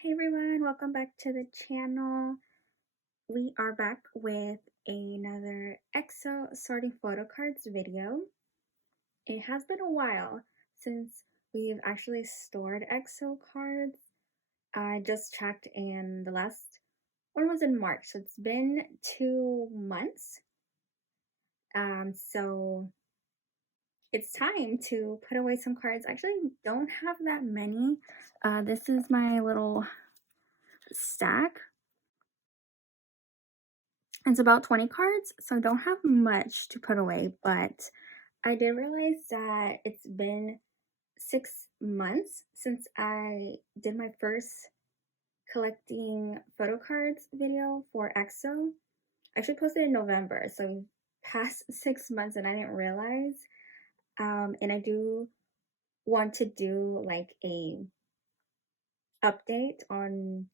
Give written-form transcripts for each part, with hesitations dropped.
Hey everyone, welcome back to the channel. We are back with another EXO sorting photo cards video. It has been a while since we've actually stored EXO cards. I just checked and the last one was in March, so it's been 2 months. So it's time to put away some cards. I actually don't have that many. This is my little stack. It's about 20 cards, so I don't have much to put away, but I did realize that it's been 6 months since I did my first collecting photo cards video for EXO. I actually posted in November, so past 6 months and I didn't realize. And I do want to do like a update on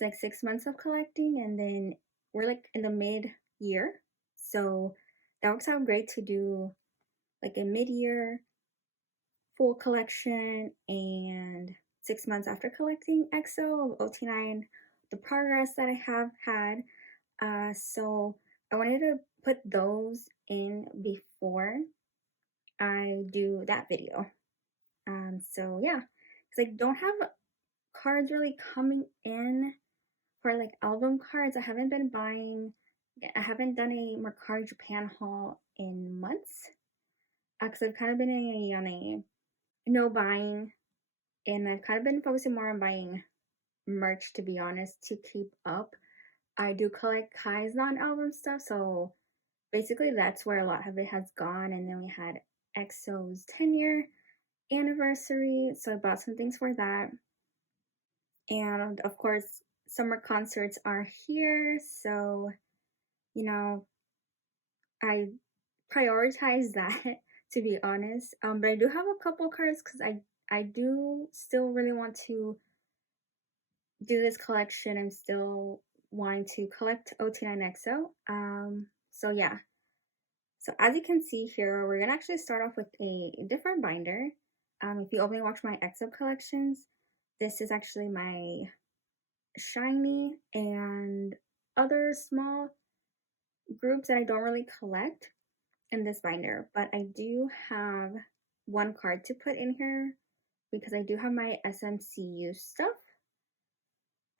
like 6 months of collecting, and then we're like in the mid-year, so that works out great to do like a mid-year full collection and 6 months after collecting EXO of OT9, the progress that I have had. So I wanted to put those in before I do that video. So yeah, because I don't have cards really coming in for like album cards. I haven't been buying, I haven't done a Mercari Japan haul in months because I've kind of been on a no buying, and I've kind of been focusing more on buying merch, to be honest, to keep up. I do collect Kai's non-album stuff, so basically that's where a lot of it has gone. And then we had EXO's 10-year anniversary, so I bought some things for that. And of course, summer concerts are here, so you know, I prioritize that to be honest. But I do have a couple cards because I do still really want to do this collection. I'm still wanting to collect OT9 EXO. So yeah. So as you can see here, we're gonna actually start off with a different binder. If you only watch my EXO collections, this is actually my shiny and other small groups that I don't really collect in this binder, but I do have one card to put in here because I do have my SMCU stuff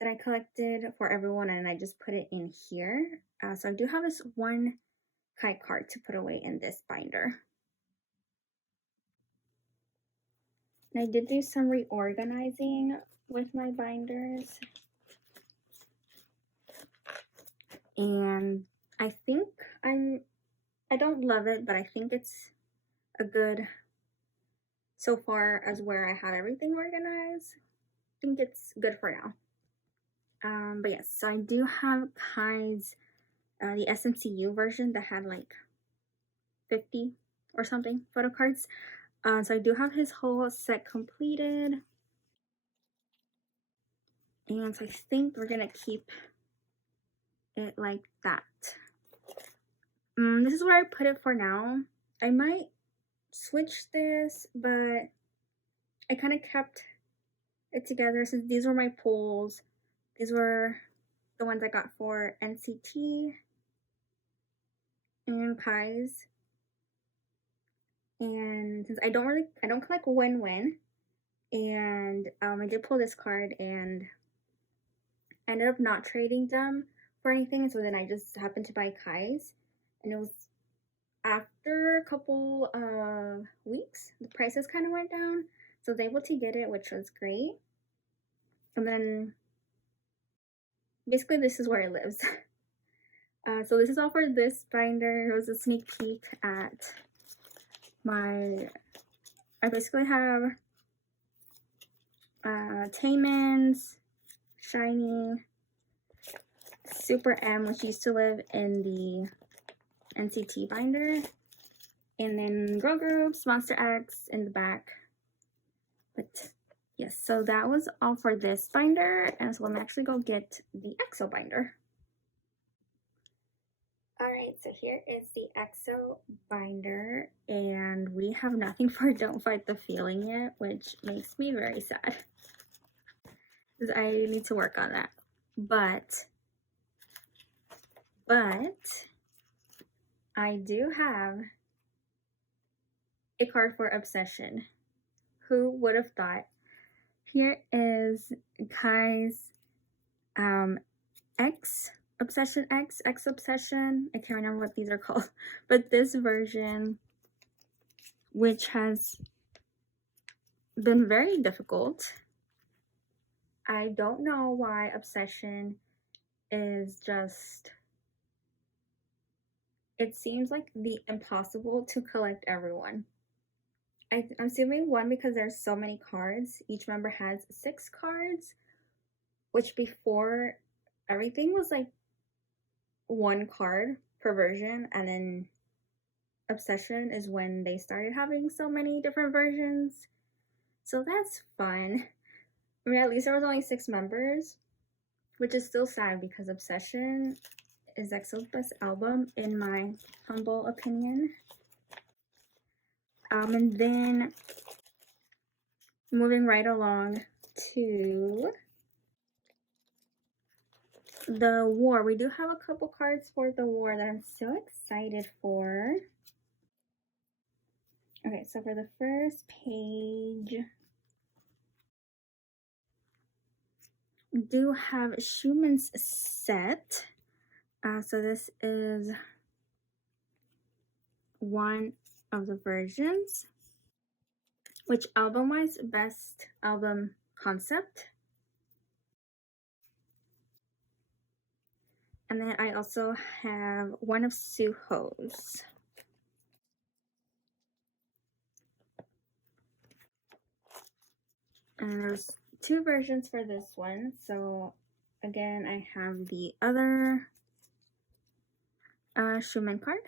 that I collected for everyone, and I just put it in here. So I do have this one Kai card to put away in this binder. And I did do some reorganizing with my binders, and I think I don't love it, but I think it's a good so far as where I have everything organized. I think it's good for now. But yes, so I do have Kai's the SMCU version that had like 50 or something photo cards. So I do have his whole set completed, and so I think we're gonna keep it like that. This is where I put it for now. I might switch this, but I kind of kept it together since these were my pulls. These were the ones I got for NCT and Kai's. And since I don't collect win-win, and I did pull this card and I ended up not trading them for anything, so then I just happened to buy Kai's, and it was after a couple of weeks the prices kind of went down, so I was able to get it, which was great. And then basically this is where it lives. So this is all for this binder. It was a sneak peek at my, I basically have Taemin's shiny, Super M, which used to live in the NCT binder, and then Girl Groups, Monster X in the back. But yes, so that was all for this binder, and so let me actually go get the EXO binder. Alright, so here is the EXO binder, and we have nothing for Don't Fight the Feeling yet, which makes me very sad. I need to work on that. But I do have a card for Obsession. Who would have thought? Here is Kai's X Obsession X Obsession. I can't remember what these are called, but this version, which has been very difficult. I don't know why Obsession is just, it seems like the impossible to collect everyone. I'm assuming one, because there's so many cards. Each member has 6 cards, which before everything was like 1 card per version, and then Obsession is when they started having so many different versions. So that's fun. I mean, at least there was only 6 members, which is still sad because Obsession is EXO's best album in my humble opinion. And then moving right along to the war. We do have a couple cards for the war that I'm so excited for. Okay, so for the first page, we do have Schumann's set. So this is one of the versions, which album-wise, best album concept. And then I also have one of Suho's. And there's 2 versions for this one. So again, I have the other Schumann card.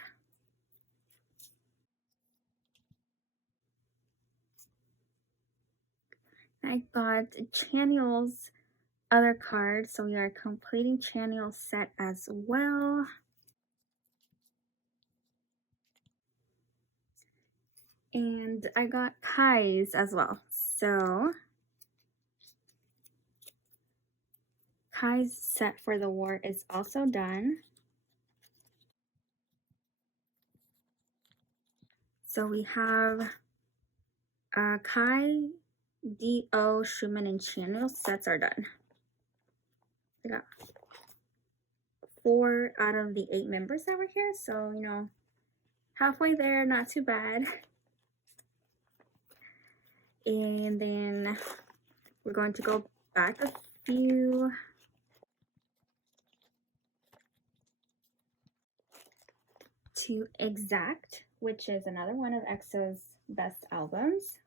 I got Chanyeol's other card, so we are completing Chanyeol's set as well. And I got Kai's as well. So Kai's set for the war is also done. So we have Kai, D.O, Schumann, and Chanyeol sets are done. I got 4 out of the 8 members that were here, so you know, halfway there, not too bad. And then we're going to go back a few. To Exact, which is another one of EXO's best albums.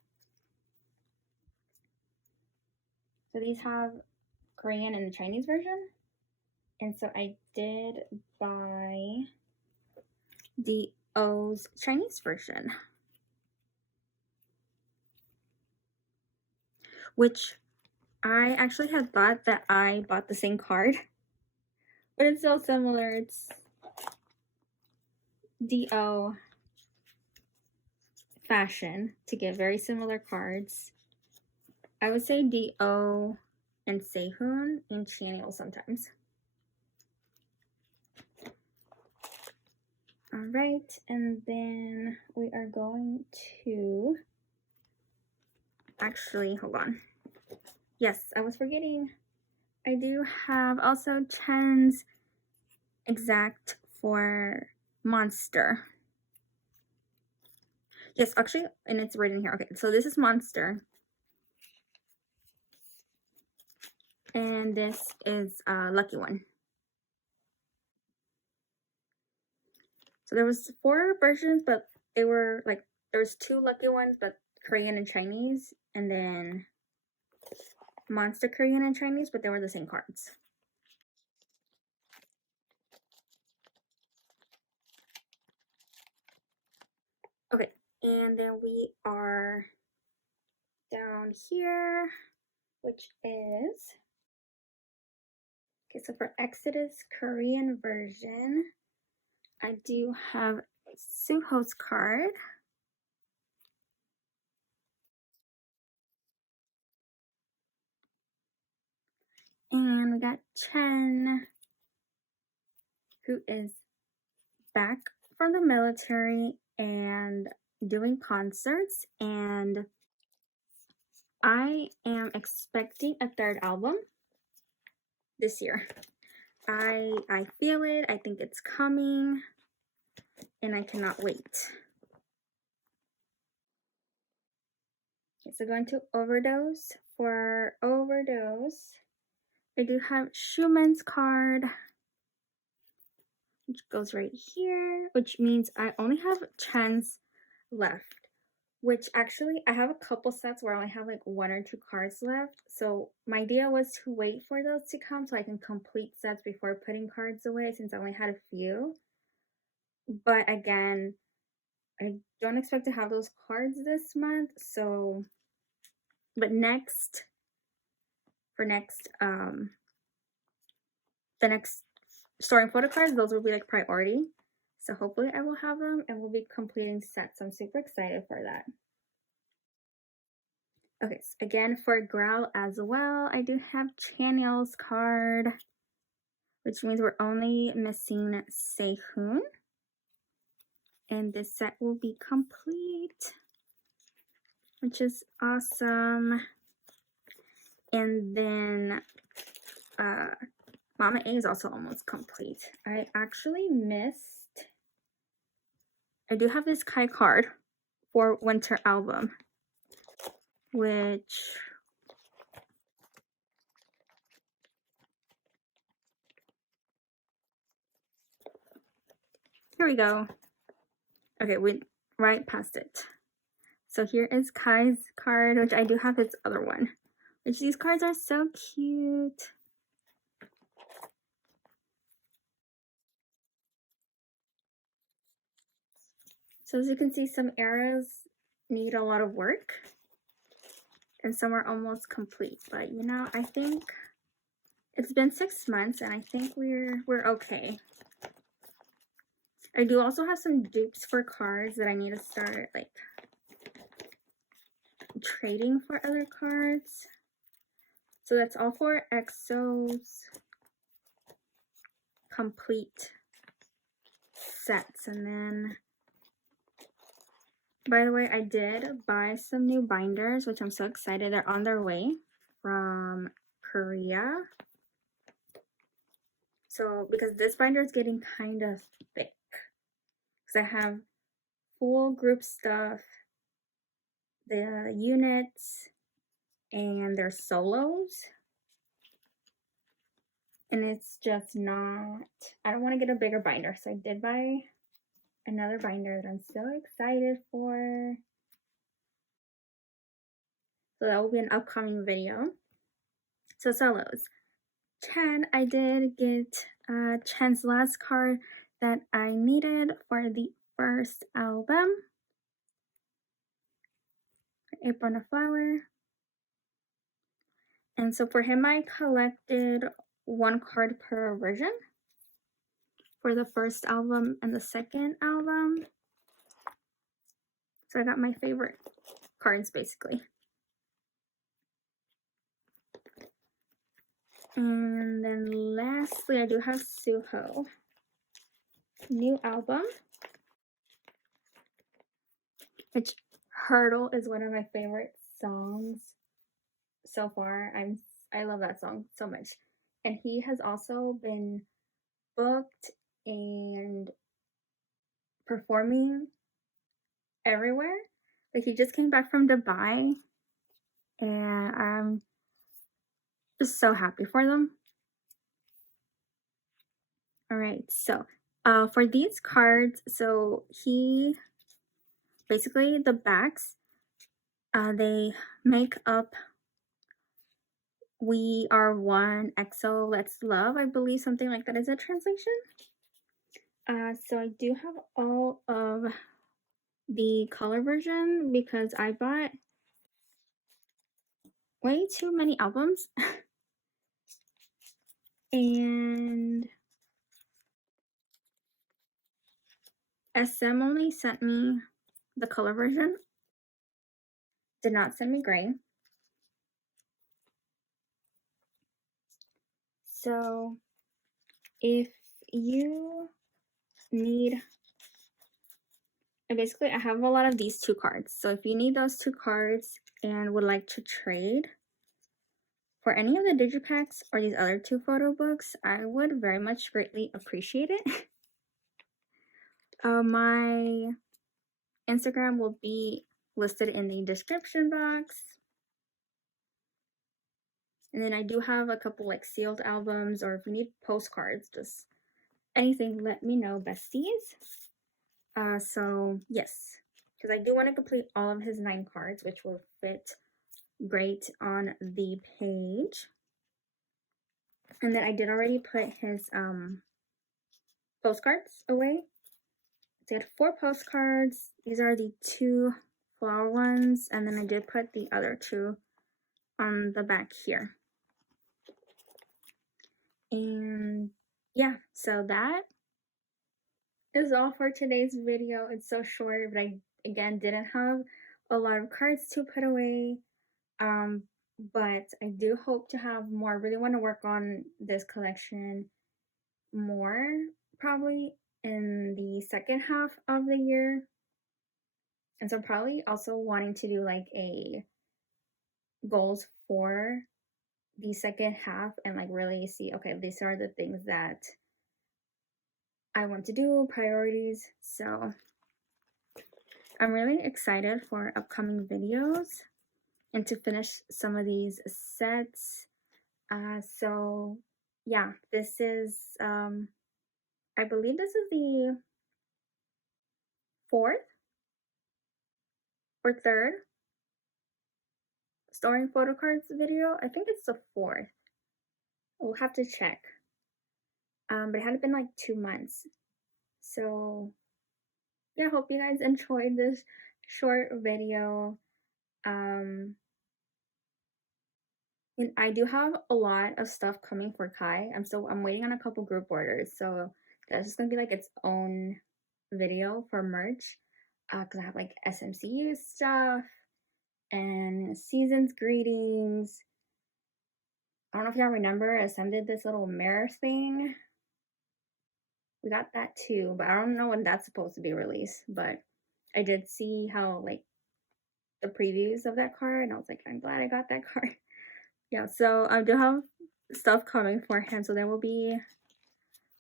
So these have Korean and the Chinese version. And so I did buy the O's Chinese version, which I actually had thought that I bought the same card, but it's so similar. It's D.O fashion to get very similar cards. I would say D.O and Sehun and Chanyeol sometimes. All right, and then we are going to, actually, hold on. Yes, I was forgetting. I do have also Chen's Exact for Monster. Yes, actually, and it's written here. Okay, so this is Monster. And this is Lucky One. So there was 4 versions, but they were like, there's 2 Lucky Ones, but Korean and Chinese, and then Monster Korean and Chinese, but they were the same cards. Okay, and then we are down here, which is, okay, so for Exodus Korean version, I do have Suho's card. we got Chen, who is back from the military and doing concerts, and I am expecting a third album this year. I feel it. I think it's coming, and I cannot wait. Okay, so going to Overdose. For Overdose, I do have Schumann's card, which goes right here, which means I only have Chen's left. Which actually, I have a couple sets where I only have like 1 or 2 cards left. So my idea was to wait for those to come so I can complete sets before putting cards away, since I only had a few. But again, I don't expect to have those cards this month. So, but next, for next, the next storing photo cards, those will be like priority. So hopefully I will have them and we'll be completing sets. I'm super excited for that. Okay, so again, for Growl as well, I do have Chanyeol's card, which means we're only missing Sehun. And this set will be complete, which is awesome. And then Mama A is also almost complete. I actually missed, I do have this Kai card for Winter Album, which here we go. Okay, we right past it. So here is Kai's card, which I do have his other one, which these cards are so cute. So as you can see, some eras need a lot of work and some are almost complete, but you know, I think it's been 6 months and I think we're okay. I do also have some dupes for cards that I need to start like trading for other cards. So that's all for EXO's complete sets. And then, by the way, I did buy some new binders, which I'm so excited. They're on their way from Korea. So because this binder is getting kind of thick, because I have full group stuff, the units, and their solos. And it's just not, I don't want to get a bigger binder. So I did buy another binder that I'm so excited for. So that will be an upcoming video. So solos. Chen, I did get Chen's last card that I needed for the first album. April on a Flower. And so for him, I collected 1 card per version for the first album and the second album. So I got my favorite cards basically. And then lastly, I do have Suho. New album. Which Hurdle is one of my favorite songs so far. I love that song so much. And he has also been booked and performing everywhere. Like he just came back from Dubai and I'm just so happy for them. All right, so for these cards, so he basically the backs, they make up We Are One, EXO, Let's Love, I believe something like that is a translation. So I do have all of the color version because I bought way too many albums. And SM only sent me the color version, did not send me gray. So if you need, basically I have a lot of these 2 cards. So if you need those 2 cards and would like to trade for any of the digipacks or these other 2 photo books, I would very much greatly appreciate it. My Instagram will be listed in the description box. And then I do have a couple like sealed albums, or if you need postcards, just anything, let me know, besties. So yes, because I do want to complete all of his 9 cards, which will fit great on the page. And then I did already put his postcards away. So I had 4 postcards. These are the 2 flower ones, and then I did put the other 2 on the back here. And yeah, so that is all for today's video. It's so short, but I again didn't have a lot of cards to put away. But I do hope to have more. I really want to work on this collection more, probably in the second half of the year. And so probably also wanting to do like a goals for the second half and like really see, okay, these are the things that I want to do, priorities. So I'm really excited for upcoming videos and to finish some of these sets. So yeah, this is I believe this is the 4th or 3rd storing photo cards video. I think it's the 4th. We'll have to check. But it had been like 2 months. So yeah, hope you guys enjoyed this short video. And I do have a lot of stuff coming for Kai. I'm waiting on a couple group orders, so that's just gonna be like its own video for merch. Because I have like SMCU stuff and season's greetings. I don't know if y'all remember, Ascend did this little mirror thing. We got that too, but I don't know when that's supposed to be released. But I did see how like the previews of that card, and I was like, I'm glad I got that card. Yeah, so I do have stuff coming for him, so there will be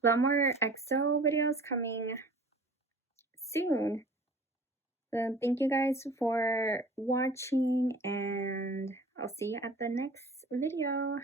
a lot more EXO videos coming soon. So thank you guys for watching, and I'll see you at the next video.